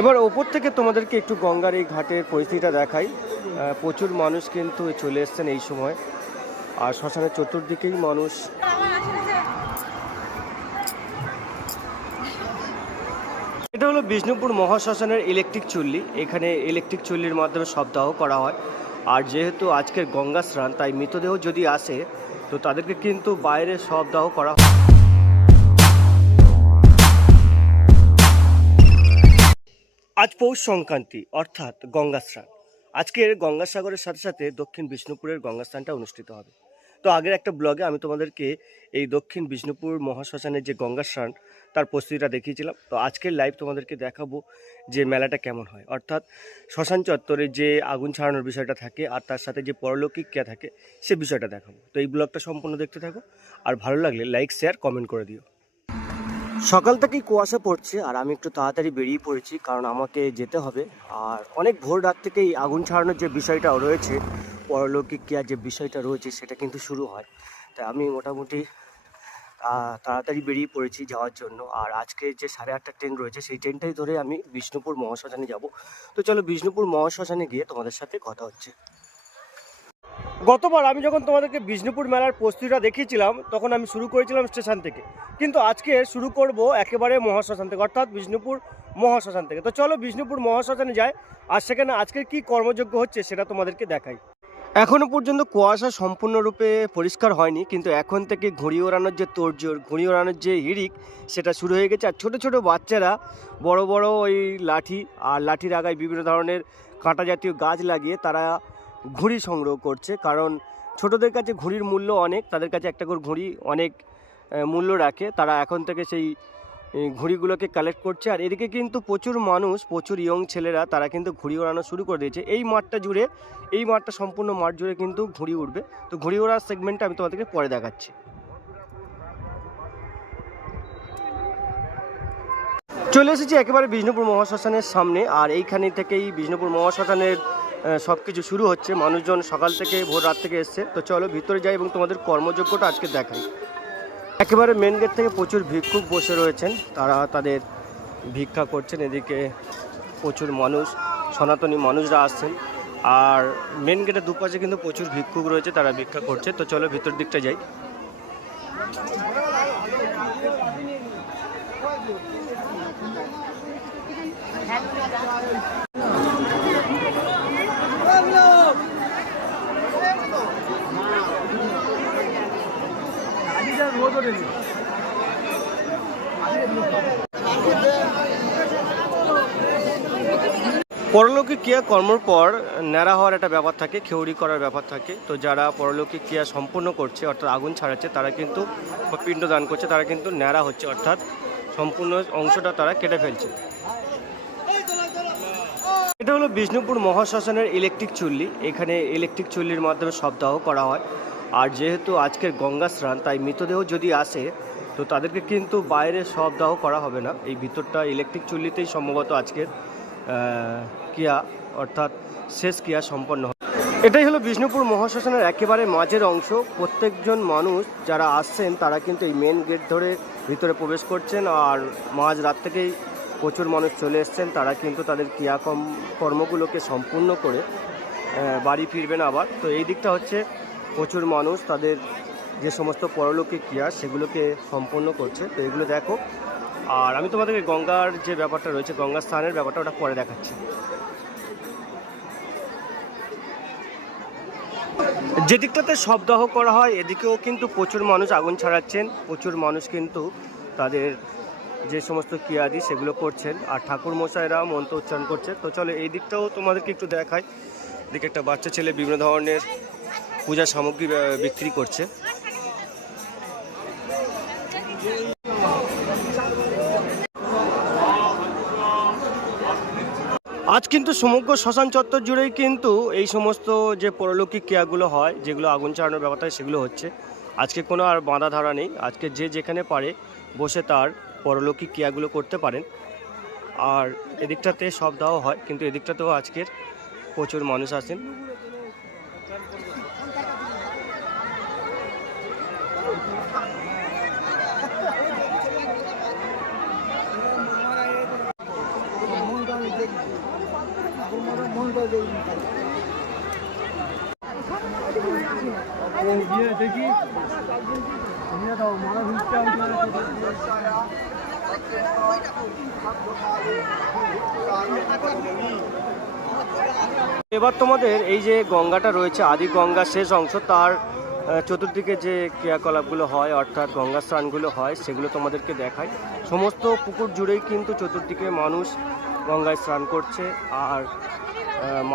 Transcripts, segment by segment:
এবার ওপর থেকে তোমাদেরকে একটু গঙ্গার এই ঘাটের পরিস্থিতিটা দেখাই। প্রচুর মানুষ কিন্তু চলে এসছেন এই সময়। আর শ্মশানের চতুর্দিকেই মানুষ। এটা হলো বিষ্ণুপুর মহাশ্মশানের ইলেকট্রিক চুল্লি। এখানে ইলেকট্রিক চুল্লির মাধ্যমে সপ্তাহ করা হয়। আর যেহেতু আজকের গঙ্গা স্নান, তাই মৃতদেহ যদি আসে, তো তাদেরকে কিন্তু বাইরে সপ্তাহ করা হয়। আজ পৌষ সংক্রান্তি, অর্থাৎ গঙ্গা স্নান। আজকের গঙ্গাসাগরের সাথে সাথে দক্ষিণ বিষ্ণুপুরের গঙ্গা স্নানটা অনুষ্ঠিত হবে। তো আগের একটা ব্লগে আমি তোমাদেরকে এই দক্ষিণ বিষ্ণুপুর মহাশ্মশানের যে গঙ্গা স্নান, তার প্রস্তুতিটা দেখিয়েছিলাম। তো আজকের লাইভ তোমাদেরকে দেখাবো যে মেলাটা কেমন হয়। অর্থাৎ শ্মশান চত্বরে যে আগুন ছাড়ানোর বিষয়টা থাকে, আর তার সাথে যে পরলৌকিক ক্রিয়া থাকে, সে বিষয়টা দেখাবো। তো এই ব্লগটা সম্পূর্ণ দেখতে থাকো। আর ভালো লাগলে লাইক শেয়ার কমেন্ট করে দিও। সকাল থেকেই কুয়াশা পড়ছে আর আমি একটু তাড়াতাড়ি বেরিয়ে পড়েছি, কারণ আমাকে যেতে হবে। আর অনেক ভোর রাত থেকেই আগুন ছাড়ানোর যে বিষয়টা রয়েছে, পরলৌকিক ক্রিয়ার যে বিষয়টা রয়েছে, সেটা কিন্তু শুরু হয়। তাই আমি মোটামুটি তাড়াতাড়ি বেরিয়ে পড়েছি যাওয়ার জন্য। আর আজকে যে সাড়ে আটটা ট্রেন রয়েছে, সেই ট্রেনটাই ধরে আমি বিষ্ণুপুর মহাশ্মশানে যাব। তো চলো বিষ্ণুপুর মহাশ্মশানে গিয়ে তোমাদের সাথে কথা হচ্ছে। গতবার আমি যখন তোমাদেরকে বিষ্ণুপুর মেলার প্রস্তুতিটা দেখিয়েছিলাম, তখন আমি শুরু করেছিলাম স্টেশন থেকে। কিন্তু আজকে শুরু করব একেবারে মহাশ্মশান থেকে, অর্থাৎ বিষ্ণুপুর মহাশ্মশান থেকে। তো চলো বিষ্ণুপুর মহাশ্মশানে যাই, আর সেখানে আজকে কি কর্মযোগ্য হচ্ছে সেটা তোমাদেরকে দেখাই। এখনও পর্যন্ত কুয়াশা সম্পূর্ণরূপে পরিষ্কার হয়নি, কিন্তু এখন থেকে ঘুড়ি ওড়ানোর যে তোড়জোড়, ঘুড়ি ওড়ানোর যে হিড়িক, সেটা শুরু হয়ে গেছে। আর ছোটো ছোটো বাচ্চারা, বড় বড় ওই লাঠি, আর লাঠির আগায় বিভিন্ন ধরনের কাঁটা জাতীয় গাছ লাগিয়ে তারা ঘুড়ি সংগ্রহ করছে, কারণ ছোটদের কাছে ঘুড়ির মূল্য অনেক, তাদের কাছে একটা করে ঘুড়ি অনেক মূল্য রাখে, তারা এখন থেকে সেই ঘুড়িগুলোকে কালেক্ট করছে। আর এদিকে কিন্তু প্রচুর মানুষ, প্রচুর ইয়ং ছেলেরা, তারা কিন্তু ঘুড়ি ওড়ানো শুরু করে দিয়েছে। এই মাঠটা জুড়ে, এই মাঠটা সম্পূর্ণ মাঠ জুড়ে কিন্তু ঘুড়ি উঠবে তো ঘুড়ি ওড়ার সেগমেন্টটা আমি তোমাদেরকে পরে দেখাচ্ছি। চলে এসেছি একেবারে বিষ্ণুপুর মহাশ্মশানের সামনে, আর এইখানে থেকেই বিষ্ণুপুর মহাশ্মশানের সব কিছু শুরু হচ্ছে। মানুষজন সকাল থেকে ভোর রাত থেকে এসছে। তো চলো ভিতরে যাই এবং তোমাদের কর্মযোগ্যটা আজকে দেখাই। একেবারে মেন গেট থেকে প্রচুর ভিক্ষুক বসে রয়েছেন। তারা তাদের ভিক্ষা করছেন। এদিকে প্রচুর মানুষ, সনাতনী মানুষরা আসছেন। আর মেন গেটের দুপাশে কিন্তু প্রচুর ভিক্ষুক রয়েছে, তারা ভিক্ষা করছে। তো চলো ভিতর দিকটা যাই। পরলৌকিক ক্রিয়া কর্মর পর ন্যাড়া হওয়ার একটা ব্যাপার থাকে খেউড়ি করার ব্যাপার থাকে। তো যারা পরলৌকিক ক্রিয়া সম্পূর্ণ করছে, অর্থাৎ আগুন ছাড়াচ্ছে, তারা কিন্তু পিণ্ড দান করছে, তারা কিন্তু ন্যাড়া হচ্ছে, অর্থাৎ সম্পূর্ণ অংশটা তারা কেটে ফেলছে। এটা হলো বিষ্ণুপুর মহাশ্মশানের ইলেকট্রিক চুল্লি। এখানে ইলেকট্রিক চুল্লির মাধ্যমে সপ্তাহ করা হয়। আর যেহেতু আজকের গঙ্গা স্নান, তাই মৃতদেহ যদি আসে, তো তাদেরকে কিন্তু বাইরে সব দাহ করা হবে না। এই ভিতরটা ইলেকট্রিক চুল্লিতেই সম্ভবত আজকের ক্রিয়া, অর্থাৎ শেষ ক্রিয়া সম্পন্ন হয় এটাই হলো বিষ্ণুপুর মহাশ্মশানের একেবারে মাঝের অংশ। প্রত্যেকজন মানুষ যারা আসছেন, তারা কিন্তু এই মেন গেট ধরে ভিতরে প্রবেশ করছেন আর মাঝ রাত থেকেই প্রচুর মানুষ চলে এসছেন। তারা কিন্তু তাদের ক্রিয়াকর্ম, কর্মগুলোকে সম্পূর্ণ করে বাড়ি ফিরবেন আবার। তো এই দিকটা হচ্ছে প্রচুর মানুষ তাদের যে সমস্ত পরলৌকিক ক্রিয়া সেগুলোকে সম্পন্ন করছে। তো এগুলো দেখো। আর আমি তোমাদেরকে গঙ্গার যে ব্যাপারটা রয়েছে, গঙ্গা স্থানের ব্যাপারটা ওটা পরে দেখাচ্ছি। যে দিকটাতে শবদাহ করা হয়, এদিকেও কিন্তু প্রচুর মানুষ আগুন ছাড়াচ্ছেন। প্রচুর মানুষ কিন্তু তাদের যে সমস্ত ক্রিয়াদি সেগুলো করছেন। আর ঠাকুর মশাইরা মন্ত্র উচ্চারণ করছে। তো চলো এই দিকটাও তোমাদেরকে একটু দেখায় এদিকে একটা বাচ্চা ছেলে বিভিন্ন ধরনের পূজা সামগ্রী বিক্রি করছে। আজ কিন্তু সমগ্র শ্মশান চত্বর জুড়েই কিন্তু এই সমস্ত যে পরলৌকিক ক্রিয়াগুলো হয়, যেগুলো আগুন চালানোর ব্যাপারটা সেগুলো হচ্ছে। আজকে কোনো আর বাঁধা ধরা নেই। আজকে যে যেখানে পারে বসে তার পরলৌকিক ক্রিয়াগুলো করতে পারেন। আর এদিকটাতে সব দেওয়া হয়, কিন্তু এদিকটাতেও আজকের প্রচুর মানুষ আসেন এবার তোমাদের এই যে গঙ্গাটা রয়েছে আদি গঙ্গা শেষ অংশ তার চতুর্দিকে যে ক্রিয়াকলাপগুলো হয়, অর্থাৎ গঙ্গা স্নানগুলো হয়, সেগুলো তোমাদেরকে দেখায় সমস্ত পুকুর জুড়েই কিন্তু চতুর্দিকে মানুষ গঙ্গায় স্নান করছে আর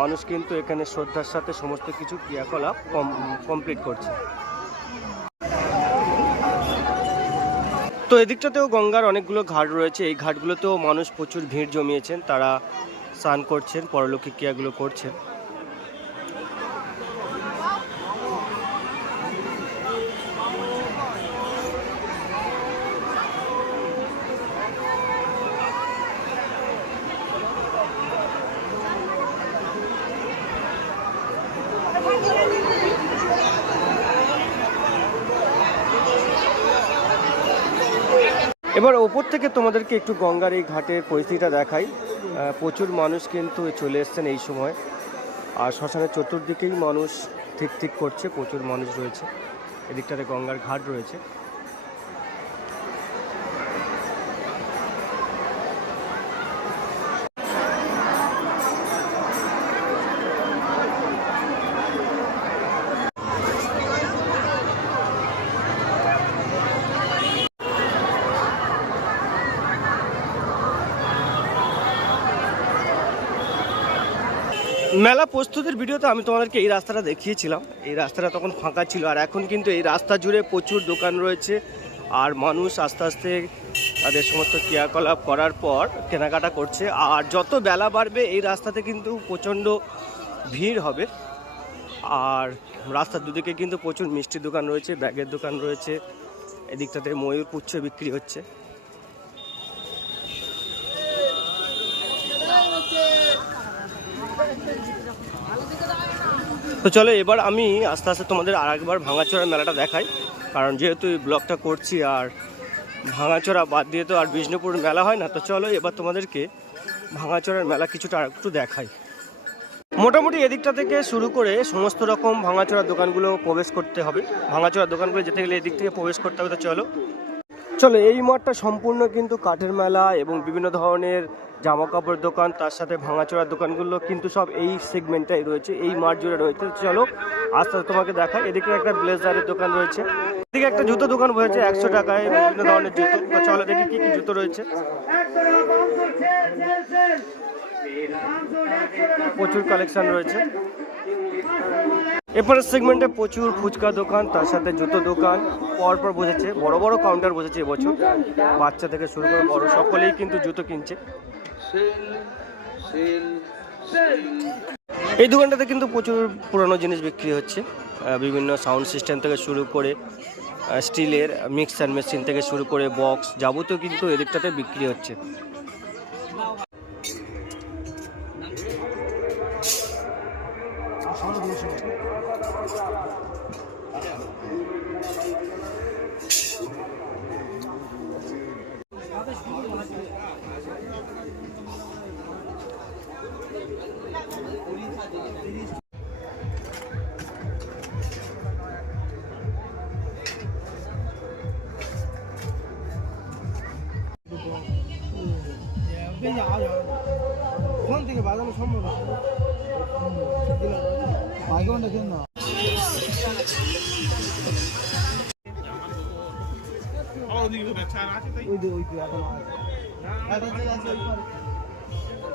মানুষ কিন্তু এখানে শ্রদ্ধার সাথে সমস্ত কিছু ক্রিয়াকলাপ কমপ্লিট করছে। তো এদিকটাতেও গঙ্গার অনেকগুলো ঘাট রয়েছে। এই ঘাটগুলোতেও মানুষ প্রচুর ভিড় জমিয়েছেন। তারা স্নান করছেন, পরলৌকিক ক্রিয়াগুলো করছেন। এবার ওপর থেকে তোমাদেরকে একটু গঙ্গার এই ঘাটের পরিস্থিতিটা দেখাই। প্রচুর মানুষ কিন্তু চলে এসছেন এই সময়। আর শ্মশানের চতুর্দিকেই মানুষ ঠিক ঠিক করছে, প্রচুর মানুষ রয়েছে। এদিকটাতে গঙ্গার ঘাট রয়েছে। মেলা প্রস্তুতির ভিডিওতে আমি তোমাদেরকে এই রাস্তাটা দেখিয়েছিলাম। এই রাস্তাটা তখন ফাঁকা ছিল আর এখন কিন্তু এই রাস্তা জুড়ে প্রচুর দোকান রয়েছে আর মানুষ আস্তে আস্তে তাদের সমস্ত ক্রিয়াকলাপ করার পর কেনাকাটা করছে আর যত বেলা বাড়বে এই রাস্তাতে কিন্তু প্রচণ্ড ভিড় হবে। আর রাস্তার দুদিকে কিন্তু প্রচুর মিষ্টির দোকান রয়েছে, ব্যাগের দোকান রয়েছে, এদিকটাতে ময়ূর পুচ্ছ বিক্রি হচ্ছে। তো চলো, এবার আমি আস্তে আস্তে তোমাদের আর একবার ভাঙাচোরা মেলাটা দেখাই। কারণ যেহেতু এই ব্লগটা করছি আর ভাঙাচোরা বাদ দিয়ে তো আর বিষ্ণুপুর মেলা হয় না, তো চলো এবার তোমাদেরকে ভাঙাচোরার মেলা কিছুটা আর একটু দেখাই। মোটামুটি এদিকটা থেকে শুরু করে সমস্ত রকম ভাঙাচোরা দোকানগুলো প্রবেশ করতে হবে। ভাঙাচোরা দোকানগুলো যেতে গেলে এদিক থেকে প্রবেশ করতে হবে, তো চলো। চলো, এই মাঠটা সম্পূর্ণ কিন্তু কাঠের মেলা এবং বিভিন্ন ধরনের জামা কাপড়ের দোকান, তার সাথে ভাঙাচোরার দোকানগুলো, কিন্তু সব এই সেগমেন্টটাই রয়েছে, এই মাঠ জুড়ে রয়েছে। চলো, আস্তে আস্তে তোমাকে দেখাই। এদিকে একটা ব্লেজারের দোকান রয়েছে। এদিকে একটা জুতো দোকান রয়েছে একশো টাকায়, বিভিন্ন ধরনের জুতো। চলো, দেখি কি কি জুতো রয়েছে। প্রচুর কালেকশন রয়েছে। এরপরের সেগমেন্টে প্রচুর ফুচকা দোকান, তার সাথে জুতো দোকান। পরপর বসেছে, বড় বড় কাউন্টার বসেছে এবছর। বাচ্চা থেকে শুরু করে বড়, সকলেই কিন্তু জুতো কিনছে। এই দোকানটাতে কিন্তু প্রচুর পুরনো জিনিস বিক্রি হচ্ছে। বিভিন্ন সাউন্ড সিস্টেম থেকে শুরু করে স্টিলের মিক্সার মেশিন থেকে শুরু করে বক্স যাবতীয় কিন্তু এদিকটাতে বিক্রি হচ্ছে। ওখান থেকে বাজানো সম্ভব না আগে অনেক না ওই যে ওই যে এখন আছে। এখন যে আছে ওই পারে। আজকে যে? ওরা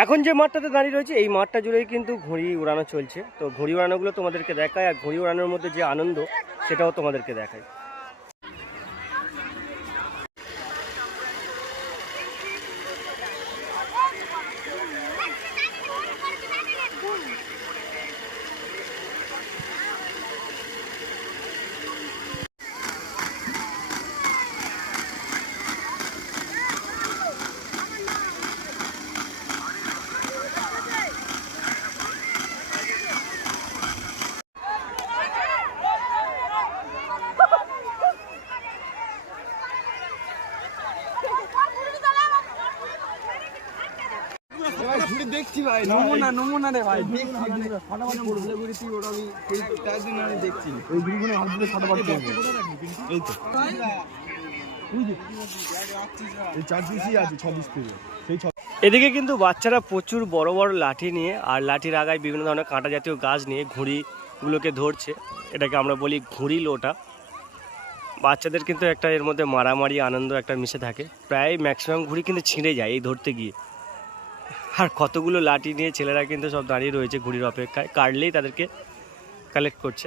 এখন যে মাঠটাতে দাঁড়িয়ে রয়েছে, এই মাঠটা জুড়েই কিন্তু ঘড়ি উড়ানো চলছে। তো ঘড়ি উড়ানোগুলো তোমাদেরকে দেখায় আর ঘড়ি উড়ানোর মধ্যে যে আনন্দ, সেটাও তোমাদেরকে দেখায় দেখছি ভাই নমুনা নমুনা রে ভাই। ঘুরে ঘুরে তুই ওটা আমি এই তো। এদিকে কিন্তু বাচ্চারা প্রচুর বড় বড় লাঠি নিয়ে আর লাঠির আগায় বিভিন্ন ধরনের কাঁটা জাতীয় গাছ নিয়ে ঘুড়িগুলোকে ধরছে। এটাকে আমরা বলি ঘুড়ি লোটা। বাচ্চাদের কিন্তু একটা এর মধ্যে মারামারি আনন্দ একটা মিশে থাকে। প্রায় ম্যাক্সিমাম ঘুড়ি কিন্তু ছিঁড়ে যায় এই ধরতে গিয়ে। আর কতগুলো লাঠি নিয়ে ছেলেরা কিন্তু সব দাঁড়িয়ে রয়েছে ঘুড়ির অপেক্ষায়। কাটলেই তাদেরকে কালেক্ট করছে।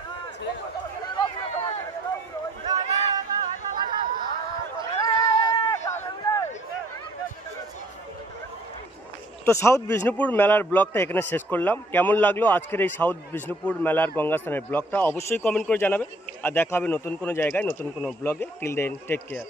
তো সাউথ বিষ্ণুপুর মেলার ব্লগটা এখানে শেষ করলাম। কেমন লাগল আজকের এই সাউথ বিষ্ণুপুর মেলার গঙ্গাস্থানের ব্লগটা? অবশ্যই কমেন্ট করে জানাবে। আর দেখা হবে নতুন কোনো জায়গায়, নতুন কোনো ব্লগে। Till then take care